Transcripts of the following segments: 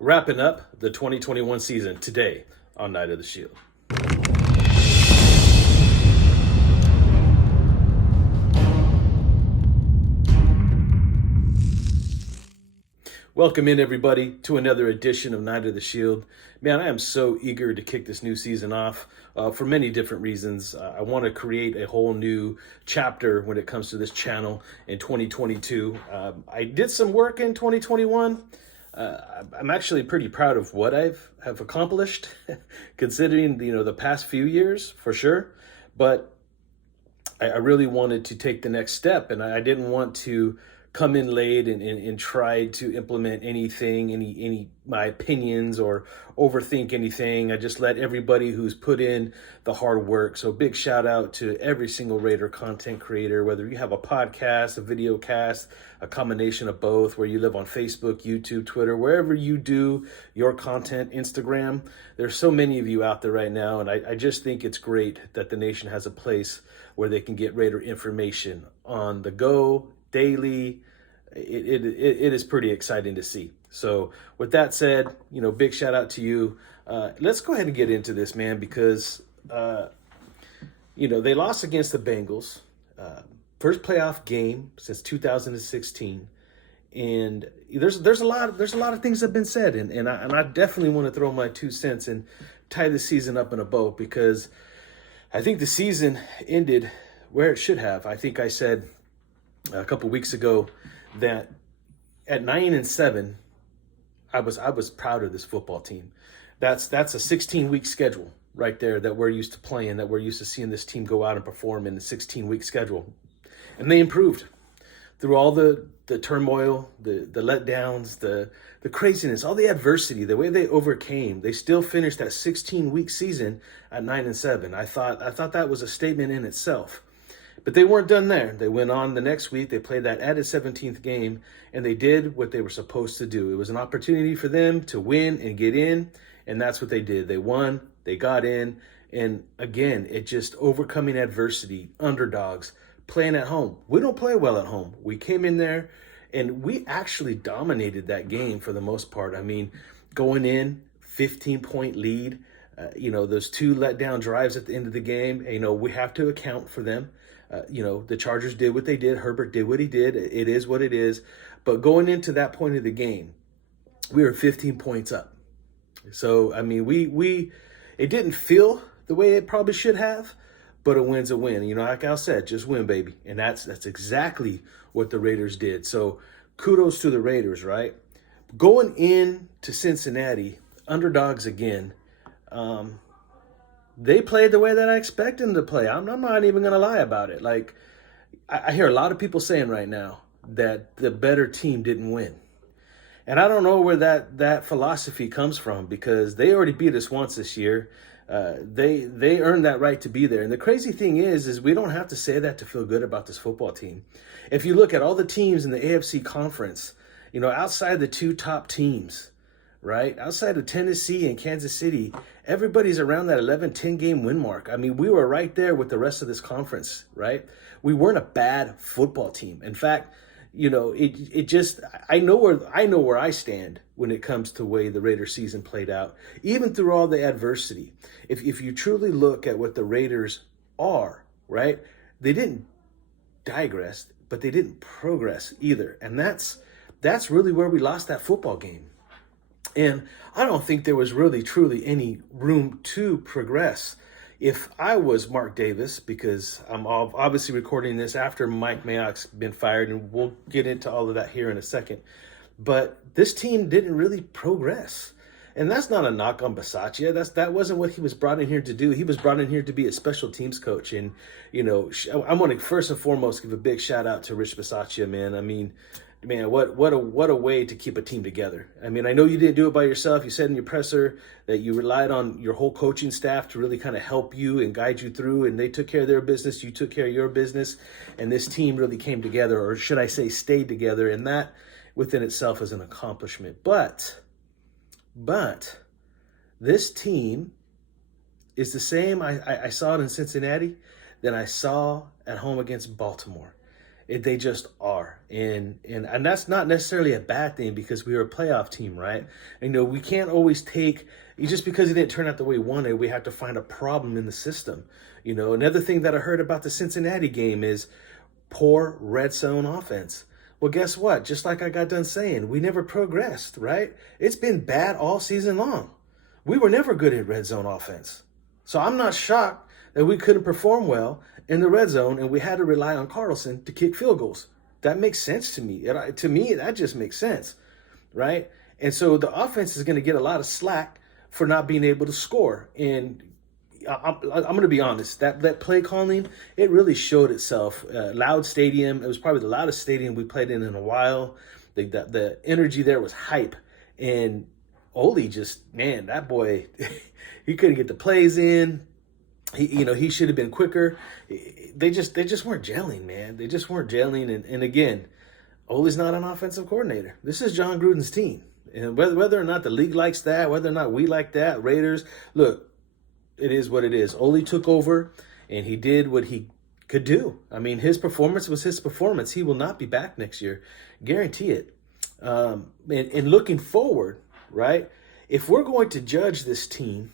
wrapping up the 2021 season today on Night of the Shield. Welcome in, everybody, to another edition of Night of the Shield. Man, I am so eager to kick this new season off for many different reasons. I want to create a whole new chapter when it comes to this channel in 2022. I did some work in 2021. I'm actually pretty proud of what have accomplished, considering the past few years for sure. But I really wanted to take the next step, and I didn't want to come in late and try to implement anything, any my opinions or overthink anything. I just let everybody who's put in the hard work. So big shout out to every single Raider content creator, whether you have a podcast, a video cast, a combination of both, where you live on Facebook, YouTube, Twitter, wherever you do your content, Instagram. There's so many of you out there right now, and I just think it's great that the nation has a place where they can get Raider information on the go, daily. It is pretty exciting to see. So with that said, big shout out to you. Let's go ahead and get into this, man, because they lost against the Bengals, first playoff game since 2016, and there's a lot of things that have been said, and I definitely want to throw my 2 cents and tie the season up in a bow, because I think the season ended where it should have. I think I said a couple weeks ago that at 9-7, I was proud of this football team. That's a 16-week schedule right there that we're used to playing, that we're used to seeing this team go out and perform in the 16-week schedule. And they improved through all the turmoil, the letdowns, the craziness, all the adversity, the way they overcame. They still finished that 16-week season at 9-7. I thought that was a statement in itself. But they weren't done there. They went on the next week. They played that added 17th game, and they did what they were supposed to do. It was an opportunity for them to win and get in, and that's what they did. They won, they got in, and again, it just overcoming adversity, underdogs, playing at home. We don't play well at home. We came in there, and we actually dominated that game for the most part. I mean, going in, 15-point lead, those 2 letdown drives at the end of the game, we have to account for them. The Chargers did what they did. Herbert did what he did. It is what it is. But going into that point of the game, we were 15 points up. So, I mean, it didn't feel the way it probably should have, but a win's a win. Like I said, just win, baby. And that's exactly what the Raiders did. So kudos to the Raiders, right? Going in to Cincinnati, underdogs again, they played the way that I expect them to play. I'm not even going to lie about it. Like, I hear a lot of people saying right now that the better team didn't win. And I don't know where that philosophy comes from, because they already beat us once this year. They earned that right to be there. And the crazy thing is we don't have to say that to feel good about this football team. If you look at all the teams in the AFC conference, outside the 2 top teams, right? Outside of Tennessee and Kansas City, everybody's around that 11-10 game win mark. I mean, we were right there with the rest of this conference, right? We weren't a bad football team. In fact, I know where I stand when it comes to the way the Raiders season played out, even through all the adversity. If you truly look at what the Raiders are, right? They didn't digress, but they didn't progress either. And that's really where we lost that football game. And I don't think there was really, truly any room to progress. If I was Mark Davis, because I'm obviously recording this after Mike Mayock's been fired, and we'll get into all of that here in a second, but this team didn't really progress. And that's not a knock on Bisaccia. That wasn't what he was brought in here to do. He was brought in here to be a special teams coach. And, I want to first and foremost give a big shout out to Rich Bisaccia, man. I mean, man, what a way to keep a team together. I mean, I know you didn't do it by yourself. You said in your presser that you relied on your whole coaching staff to really kind of help you and guide you through, and they took care of their business. You took care of your business, and this team really came together, or should I say stayed together, and that within itself is an accomplishment. But this team is the same. I saw it in Cincinnati, that I saw at home against Baltimore. They just are, and that's not necessarily a bad thing because we were a playoff team, right? And, we can't always take just because it didn't turn out the way we wanted. We have to find a problem in the system. Another thing that I heard about the Cincinnati game is poor red zone offense. Well, guess what? Just like I got done saying, we never progressed, right? It's been bad all season long. We were never good at red zone offense. So I'm not shocked that we couldn't perform well in the red zone and we had to rely on Carlson to kick field goals. That makes sense to me. To me, that just makes sense, right? And so the offense is going to get a lot of slack for not being able to score. And I'm going to be honest, that play calling, it really showed itself. Loud stadium, it was probably the loudest stadium we played in a while. The energy there was hype. And Ole man, that boy, he couldn't get the plays in. He should have been quicker. They just weren't gelling, man. They just weren't gelling. And again, Ole's not an offensive coordinator. This is John Gruden's team. And whether or not the league likes that, whether or not we like that, Raiders, look, it is what it is. Ole took over, and he did what he could do. I mean, his performance was his performance. He will not be back next year. Guarantee it. And looking forward, right, if we're going to judge this team,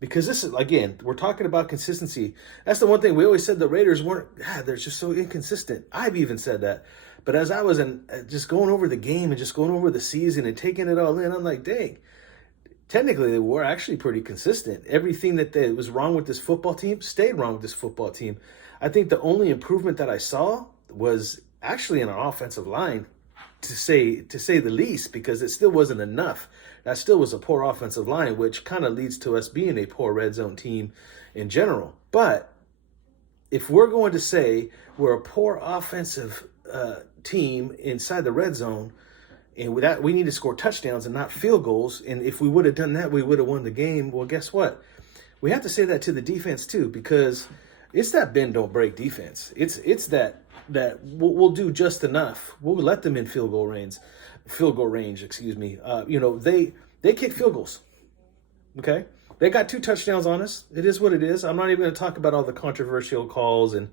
because this is, again, we're talking about consistency. That's the one thing we always said the Raiders weren't, they're just so inconsistent. I've even said that. But as I was just going over the game and just going over the season and taking it all in, I'm like, dang. Technically, they were actually pretty consistent. Everything that was wrong with this football team stayed wrong with this football team. I think the only improvement that I saw was actually in our offensive line, to say the least, because it still wasn't enough. That still was a poor offensive line, which kind of leads to us being a poor red zone team in general. But if we're going to say we're a poor offensive team inside the red zone, and with that, we need to score touchdowns and not field goals. And if we would have done that, we would have won the game. Well, guess what? We have to say that to the defense too, because it's that bend don't break defense. It's that we'll do just enough. We'll let them in field goal range. They kick field goals. Okay, they got 2 touchdowns on us. It is what it is. I'm not even going to talk about all the controversial calls and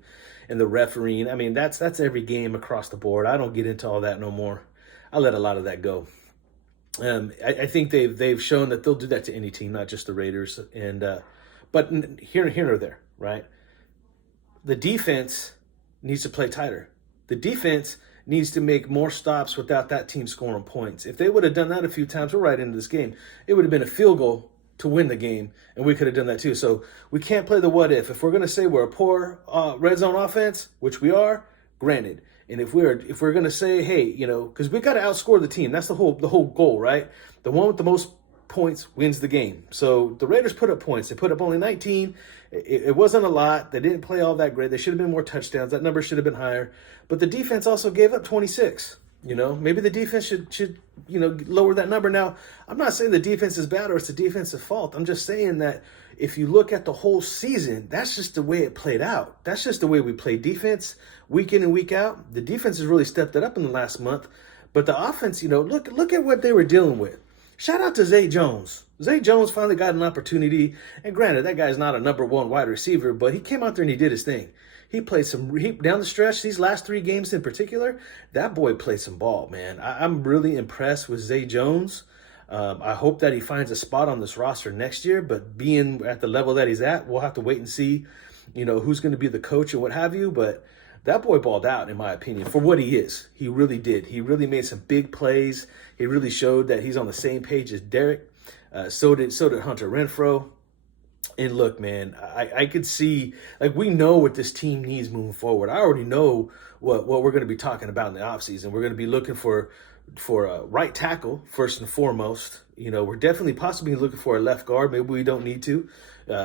the refereeing. I mean, that's every game across the board. I don't get into all that no more. I let a lot of that go. I think they've shown that they'll do that to any team, not just the Raiders. But here or there, right? The defense needs to play tighter. The defense needs to make more stops without that team scoring points. If they would have done that a few times, we're right into this game. It would have been a field goal to win the game, and we could have done that too. So we can't play the what if. If we're going to say we're a poor red zone offense, which we are, granted. And if we're going to say, hey, because we got to outscore the team. That's the whole goal, right? The one with the most points wins the game. So the Raiders put up points. They put up only 19. It wasn't a lot. They didn't play all that great. They should have been more touchdowns. That number should have been higher. But the defense also gave up 26. Maybe the defense should lower that number. Now, I'm not saying the defense is bad or it's the defense's fault. I'm just saying that if you look at the whole season, that's just the way it played out. That's just the way we played defense week in and week out. The defense has really stepped it up in the last month. But the offense, look at what they were dealing with. Shout out to Zay Jones. Zay Jones finally got an opportunity. And granted, that guy's not a number 1 wide receiver, but he came out there and he did his thing. He played down the stretch, these last 3 games in particular, that boy played some ball, man. I'm really impressed with Zay Jones. I hope that he finds a spot on this roster next year, but being at the level that he's at, we'll have to wait and see, who's going to be the coach and what have you. But that boy balled out, in my opinion, for what he is. He really did. He really made some big plays. He really showed that he's on the same page as Derek. So did Hunter Renfrow. And look, man, I could see, we know what this team needs moving forward. I already know what we're going to be talking about in the offseason. We're going to be looking for a right tackle, first and foremost. We're definitely possibly looking for a left guard. Maybe we don't need to.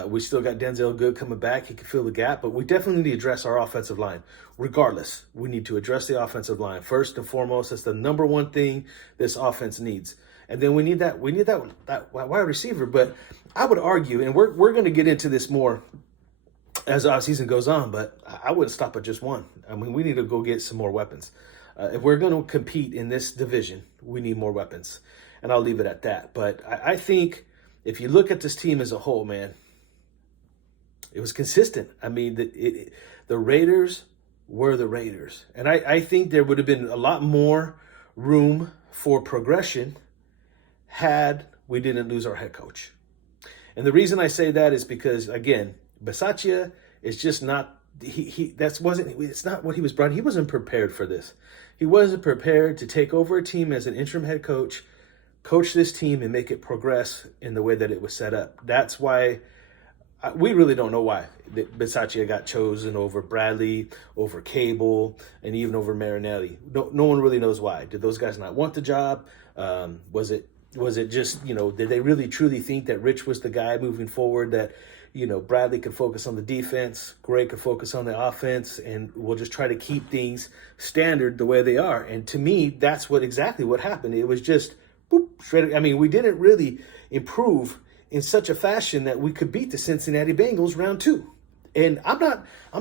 We still got Denzel Good coming back. He can fill the gap. But we definitely need to address our offensive line. Regardless, we need to address the offensive line. First and foremost, that's the number 1 thing this offense needs. And then we need that wide receiver. But I would argue, and we're going to get into this more as our season goes on, but I wouldn't stop at just 1. I mean, we need to go get some more weapons. If we're going to compete in this division, we need more weapons. And I'll leave it at that. But I think if you look at this team as a whole, man, it was consistent. I mean, the Raiders were the Raiders. And I think there would have been a lot more room for progression had we didn't lose our head coach. And the reason I say that is because, again, Bisaccia is just not, it's not what he was brought. He wasn't prepared for this. He wasn't prepared to take over a team as an interim head coach, coach this team and make it progress in the way that it was set up. That's why we really don't know why Bisaccia got chosen over Bradley, over Cable, and even over Marinelli. No one really knows why. Did those guys not want the job? Was it just, did they really truly think that Rich was the guy moving forward, that, Bradley could focus on the defense, Gray could focus on the offense, and we'll just try to keep things standard the way they are? And to me, that's exactly what happened. It was just, boop, straight. I mean, we didn't really improve in such a fashion that we could beat the Cincinnati Bengals round 2. And I'm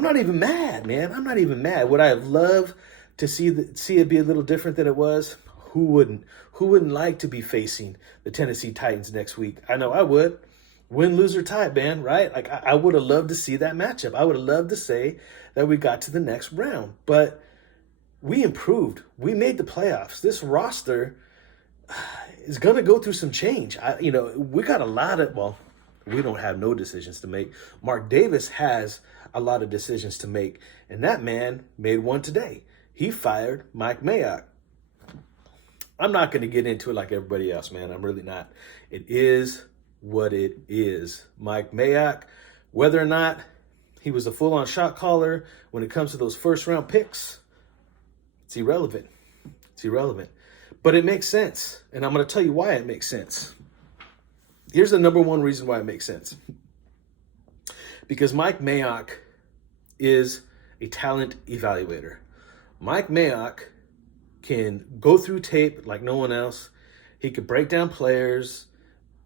not even mad, man. I'm not even mad. Would I have loved to see it be a little different than it was? Who wouldn't? Who wouldn't like to be facing the Tennessee Titans next week? I know I would. Win, lose, or tie, man, right? Like, I would have loved to see that matchup. I would have loved to say that we got to the next round. But we improved. We made the playoffs. This roster is going to go through some change. We got a lot of, we don't have no decisions to make. Mark Davis has a lot of decisions to make. And that man made one today. He fired Mike Mayock. I'm not going to get into it like everybody else, man. I'm really not. It is what it is. Mike Mayock, whether or not he was a full-on shot caller when it comes to those first-round picks, it's irrelevant. It's irrelevant. But it makes sense, and I'm going to tell you why it makes sense. Here's the number one reason why it makes sense. Because Mike Mayock is a talent evaluator. Mike Mayock can go through tape like no one else. He could break down players,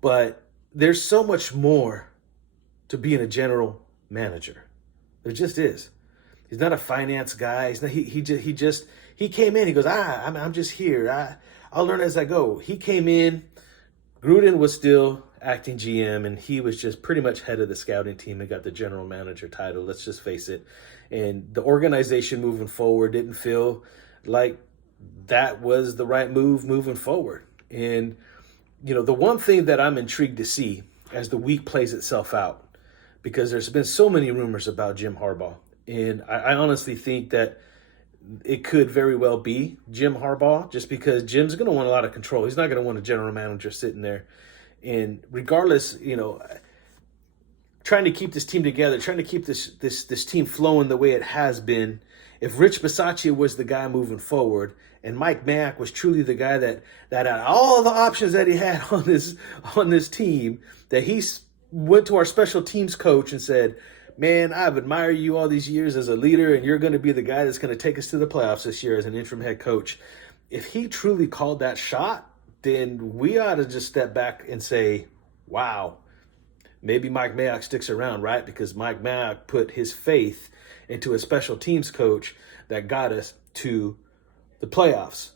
but there's so much more to being a general manager. There just is. He's not a finance guy. He came in. He goes, I'm just here. I'll learn as I go. He came in. Gruden was still acting GM, and he was just pretty much head of the scouting team and got the general manager title. Let's just face it. And the organization moving forward didn't feel like that was the right move moving forward. And, the one thing that I'm intrigued to see as the week plays itself out, because there's been so many rumors about Jim Harbaugh, and I honestly think that it could very well be Jim Harbaugh, just because Jim's going to want a lot of control. He's not going to want a general manager sitting there. And regardless, trying to keep this team together, trying to keep this team flowing the way it has been. If Rich Bisaccia was the guy moving forward, and Mike Mayock was truly the guy that out of all the options that he had on this team, that he went to our special teams coach and said, man, I've admired you all these years as a leader, and you're going to be the guy that's going to take us to the playoffs this year as an interim head coach. If he truly called that shot, then we ought to just step back and say, wow, maybe Mike Mayock sticks around, right? Because Mike Mayock put his faith into a special teams coach that got us to the playoffs.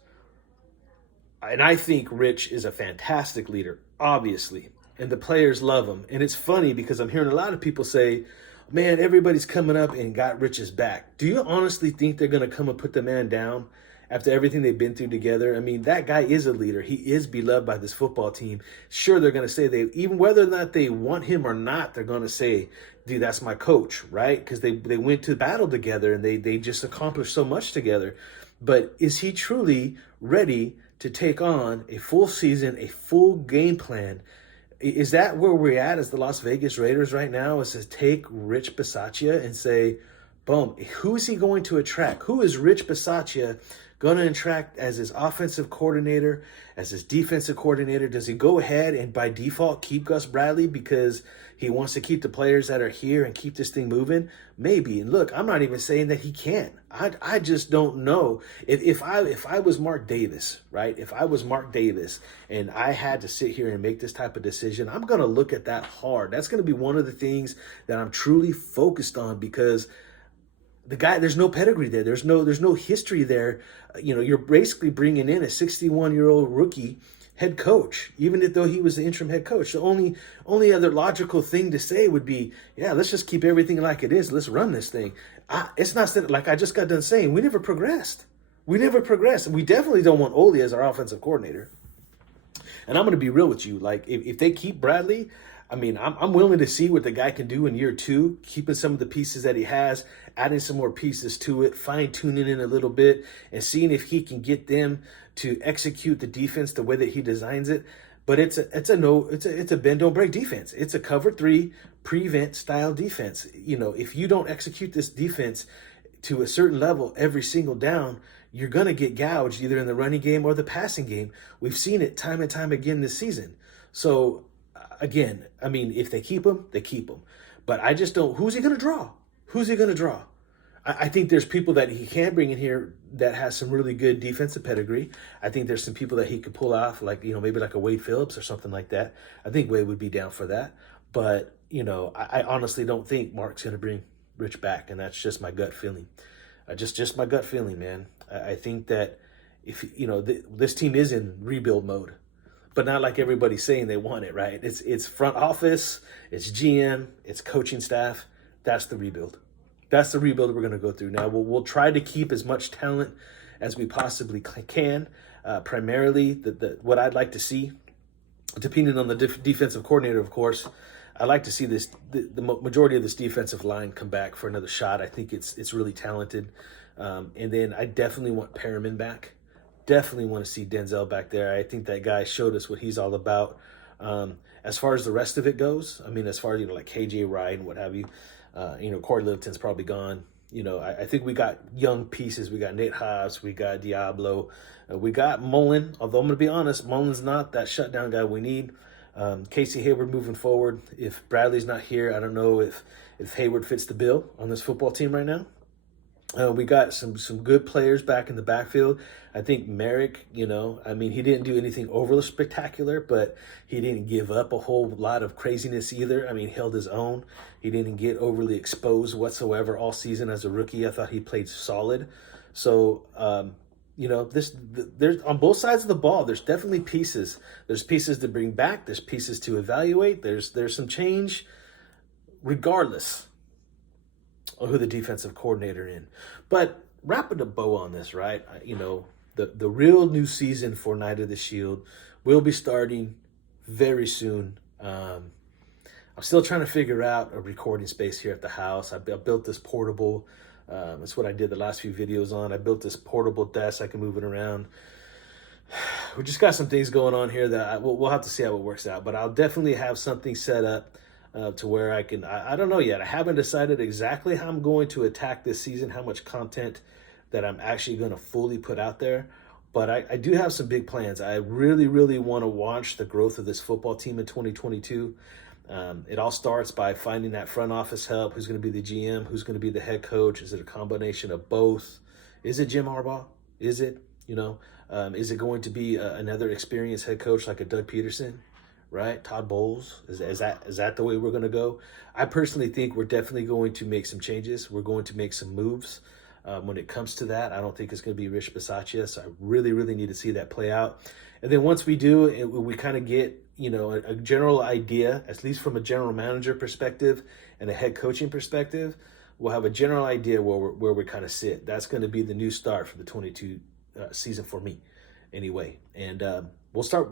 And I think Rich is a fantastic leader, obviously, and the players love him. And it's funny because I'm hearing a lot of people say, man, everybody's coming up and got Rich's back. Do you honestly think they're going to come and put the man down after everything they've been through together? I mean, that guy is a leader. He is beloved by this football team. Sure, they're going to say, even whether or not they want him or not, they're going to say, dude, that's my coach, right? Because they went to battle together and they just accomplished so much together. But is he truly ready to take on a full season, a full game plan? Is that where we're at as the Las Vegas Raiders right now, is to take Rich Bisaccia and say, boom, who is he going to attract? Who is Rich Bisaccia going to attract as his offensive coordinator, as his defensive coordinator? Does he go ahead and by default keep Gus Bradley because he wants to keep the players that are here and keep this thing moving? Maybe. And look, I'm not even saying that he can't. I just don't know. If I was Mark Davis, right? If I was Mark Davis and I had to sit here and make this type of decision, I'm going to look at that hard. That's going to be one of the things that I'm truly focused on, because the guy, there's no pedigree there. There's no history there. You're basically bringing in a 61-year-old rookie head coach, even though he was the interim head coach. The only other logical thing to say would be, yeah, let's just keep everything like it is. Let's run this thing. It's not like I just got done saying, we never progressed. We never progressed. We definitely don't want Ole as our offensive coordinator. And I'm going to be real with you. Like, if they keep Bradley, I mean, I'm willing to see what the guy can do in year 2, keeping some of the pieces that he has, adding some more pieces to it, fine-tuning it a little bit, and seeing if he can get them to execute the defense the way that he designs it. But it's a bend don't break defense. It's a cover 3 prevent style defense. You know, if you don't execute this defense to a certain level every single down, you're going to get gouged either in the running game or the passing game. We've seen it time and time again this season. So again, I mean, if they keep him, they keep him. But I just don't. Who's he going to draw? Who's he going to draw? I think there's people that he can bring in here that has some really good defensive pedigree. I think there's some people that he could pull off, like, you know, maybe like a Wade Phillips or something like that. I think Wade would be down for that. But, you know, I honestly don't think Mark's going to bring Rich back, and that's just my gut feeling. Just my gut feeling, man. I think that if, you know, this team is in rebuild mode, but not like everybody's saying they want it, right? It's front office, it's GM, it's coaching staff. That's the rebuild. That's the rebuild we're going to go through. Now, we'll try to keep as much talent as we possibly can. Primarily, what I'd like to see, depending on the defensive coordinator, of course, I'd like to see the majority of this defensive line come back for another shot. I think it's really talented. And then I definitely want Perriman back. Definitely want to see Denzel back there. I think that guy showed us what he's all about. As far as the rest of it goes, I mean, as far as, you know, like KJ Wright and what have you, you know, Corey Littleton's probably gone. You know, I think we got young pieces. We got Nate Hobbs. We got Diablo. We got Mullen. Although I'm going to be honest, Mullen's not that shutdown guy we need. Casey Hayward moving forward. If Bradley's not here, I don't know if Hayward fits the bill on this football team right now. We got some good players back in the backfield. I think Mayock, you know, I mean, he didn't do anything overly spectacular, but he didn't give up a whole lot of craziness either. I mean, he held his own. He didn't get overly exposed whatsoever all season as a rookie. I thought he played solid. So, you know, there's on both sides of the ball, there's definitely pieces. There's pieces to bring back. There's pieces to evaluate. There's some change regardless of who the defensive coordinator in. But wrapping a bow on this, right? You know, the real new season for Night of the Shield will be starting very soon. I'm still trying to figure out a recording space here at the house. I built this portable. That's what I did the last few videos on. I built this portable desk. I can move it around. We just got some things going on here that we'll have to see how it works out. But I'll definitely have something set up to where I can, I don't know yet. I haven't decided exactly how I'm going to attack this season, how much content that I'm actually going to fully put out there. But I do have some big plans. I really, really want to watch the growth of this football team in 2022. It all starts by finding that front office help. Who's going to be the GM? Who's going to be the head coach? Is it a combination of both? Is it Jim Harbaugh? Is it, you know, is it going to be another experienced head coach like a Doug Peterson? Right? Todd Bowles, is that the way we're going to go? I personally think we're definitely going to make some changes. We're going to make some moves when it comes to that. I don't think it's going to be Rich Bisaccia, so I really, really need to see that play out. And then once we do, we kind of get, you know, a general idea, at least from a general manager perspective and a head coaching perspective, we'll have a general idea where we kind of sit. That's going to be the new start for the 22 season for me, anyway. And we'll start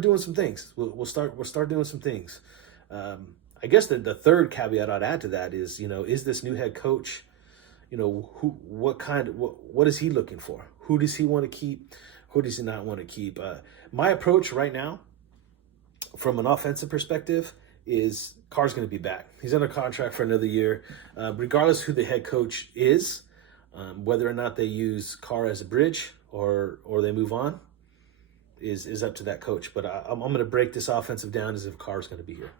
doing some things. We'll start doing some things. I guess the third caveat I'd add to that is, you know, is this new head coach, you know, what is he looking for? Who does he want to keep? Who does he not want to keep? My approach right now, from an offensive perspective, is Carr's going to be back. He's under contract for another year, regardless who the head coach is. Whether or not they use Carr as a bridge or they move on is up to that coach. But I'm going to break this offensive down as if Carr's going to be here.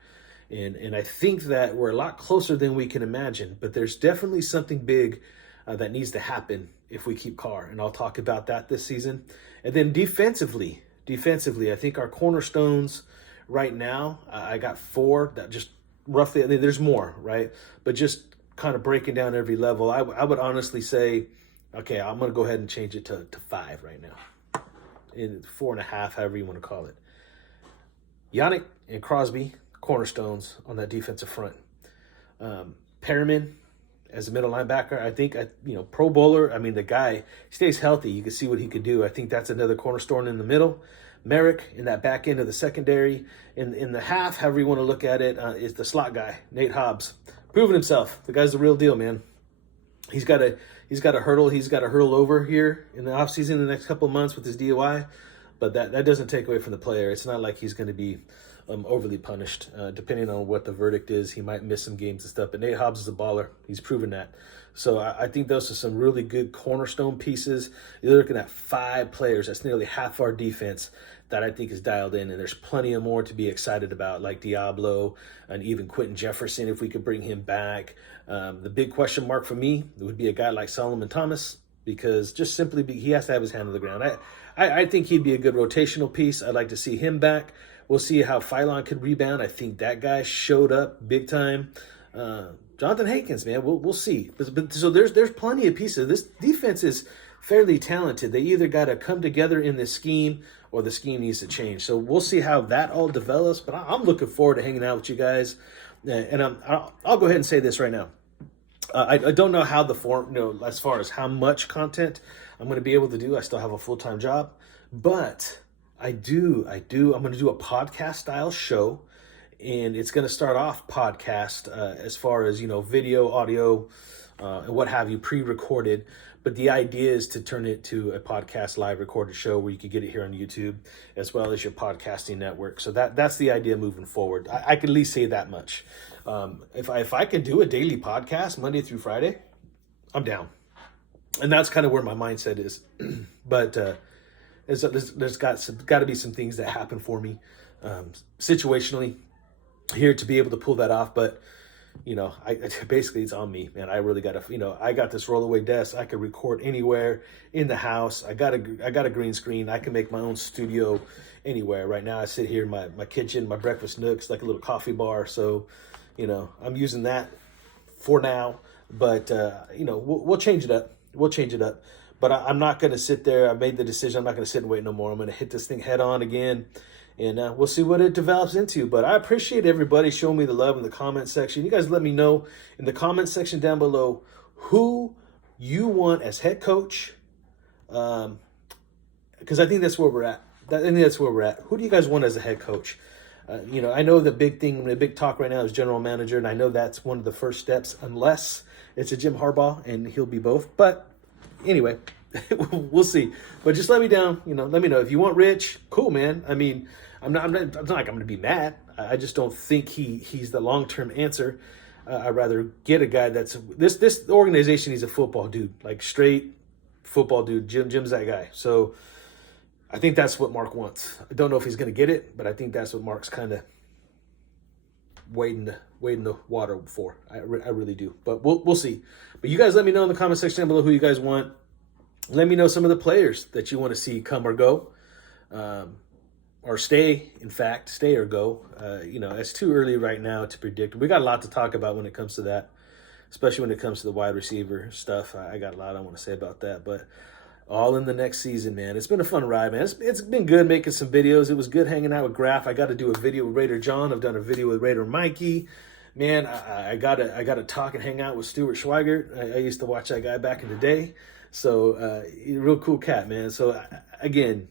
And I think that we're a lot closer than we can imagine, but there's definitely something big that needs to happen if we keep Carr. And I'll talk about that this season. And then defensively, I think our cornerstones right now, I got 4 that just roughly, I mean, there's more, right? But just kind of breaking down every level, I would honestly say, okay, I'm going to go ahead and change it to 5 right now. In 4.5, however you want to call it. Yannick and Crosby, cornerstones on that defensive front. Perriman as a middle linebacker. I think, Pro Bowler. I mean, the guy stays healthy. You can see what he could do. I think that's another cornerstone in the middle. Mayock in that back end of the secondary. In the half, however you want to look at it, is the slot guy, Nate Hobbs. Proven himself. The guy's the real deal, man. He's got a hurdle. He's got to hurl over here in the offseason in the next couple of months with his DUI. But that doesn't take away from the player. It's not like he's going to be overly punished. Depending on what the verdict is, he might miss some games and stuff. But Nate Hobbs is a baller. He's proven that. So I think those are some really good cornerstone pieces. You're looking at 5 players. That's nearly half our defense that I think is dialed in. And there's plenty of more to be excited about, like Diablo and even Quentin Jefferson, if we could bring him back. The big question mark for me would be a guy like Solomon Thomas, because just simply he has to have his hand on the ground. I think he'd be a good rotational piece. I'd like to see him back. We'll see how Phylon could rebound. I think that guy showed up big time. Jonathan Hankins, man, we'll see. But so there's plenty of pieces. This defense is fairly talented. They either got to come together in this scheme or the scheme needs to change. So we'll see how that all develops. But I'm looking forward to hanging out with you guys. And I'll go ahead and say this right now. I don't know how the form, as far as how much content I'm going to be able to do. I still have a full-time job, but I'm going to do a podcast style show, and it's going to start off podcast as far as, video, audio, and what have you, pre-recorded. But the idea is to turn it to a podcast live recorded show where you could get it here on YouTube as well as your podcasting network. So that's the idea moving forward. I can at least say that much. If I can do a daily podcast Monday through Friday, I'm down. And that's kind of where my mindset is. But there's got to be some things that happen for me situationally here to be able to pull that off. But basically it's on me, man. I really got to, I got this rollaway desk. I can record anywhere in the house. I got a green screen. I can make my own studio anywhere. Right now I sit here in my kitchen, my breakfast nook's like a little coffee bar. So, I'm using that for now, but we'll change it up. We'll change it up. But I'm not going to sit there. I made the decision. I'm not going to sit and wait no more. I'm going to hit this thing head on again. And we'll see what it develops into. But I appreciate everybody showing me the love in the comment section. You guys let me know in the comment section down below who you want as head coach. Because I think that's where we're at. Who do you guys want as a head coach? I know the big talk right now is general manager. And I know that's one of the first steps, unless it's a Jim Harbaugh and he'll be both. But anyway, we'll see. But just let me down. Let me know if you want Rich. Cool, man. I mean, I'm not like I'm going to be mad. I just don't think he's the long-term answer. I'd rather get a guy that's this organization. He's a football dude, like straight football dude. Jim's that guy. So I think that's what Mark wants. I don't know if he's going to get it, but I think that's what Mark's kind of wading the water for. I really do. But we'll see. But you guys let me know in the comment section down below who you guys want. Let me know some of the players that you want to see come or go, or stay. In fact, stay or go. It's too early right now to predict. We got a lot to talk about when it comes to that, especially when it comes to the wide receiver stuff. I got a lot I want to say about that, but all in the next season, man. It's been a fun ride, man. It's been good making some videos. It was good hanging out with Graf. I got to do a video with Raider John. I've done a video with Raider Mikey. Man, I gotta talk and hang out with Stuart Schweigert. I used to watch that guy back in the day. So, real cool cat, man. So, again,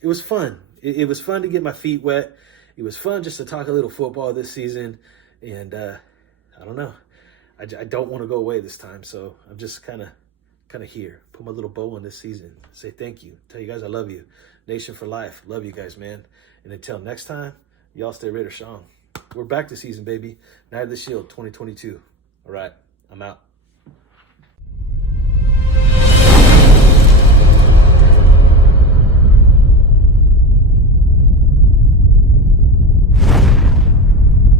it was fun. It was fun to get my feet wet. It was fun just to talk a little football this season. And I don't know. I don't want to go away this time. So, I'm just kind of here. Put my little bow on this season. Say thank you. Tell you guys I love you. Nation for life. Love you guys, man. And until next time, y'all stay Raider strong. We're back this season, baby. Night of the Shield 2022. All right, I'm out.